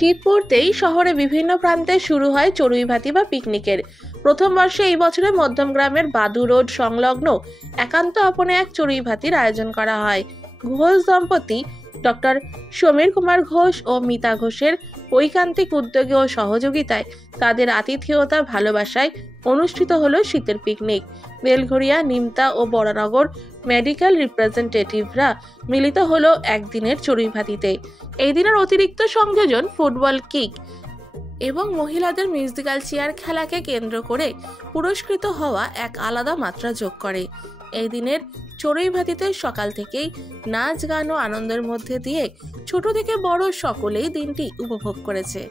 শীত পড়তেই শহরে বিভিন্ন প্রান্তে শুরু হয় চড়ুইভাতি বা পিকনিকের। প্রথম বর্ষে এই বছরে মধ্যমগ্রামের বাদু রোড সংলগ্ন একান্ত আপনে এক চড়ুইভাতির আয়োজন করা হয়। ঘোষ দম্পতি ডক্টর সমীর কুমার ঘোষ ও মিতা ঘোষের ঐকান্তিক উদ্যোগে ও সহযোগিতায় তাদের আতিথেয়তা ভালোবাসায় অনুষ্ঠিত হলো শীতের পিকনিক। বেলঘরিয়া, নিমতা ও বড়নগর মেডিকেল রিপ্রেজেন্টেটিভরা মিলিত হলো একদিনের চড়ুইভাতিতে। এই দিনের অতিরিক্ত সংযোজন ফুটবল কিক এবং মহিলাদের মিউজিক্যাল চেয়ার খেলাকে কেন্দ্র করে পুরস্কৃত হওয়া এক আলাদা মাত্রা যোগ করে। এই দিনের চড়ুইভাতিতে সকাল থেকেই নাচ, গান ও আনন্দের মধ্যে দিয়ে ছোট থেকে বড় সকলেই দিনটি উপভোগ করেছে।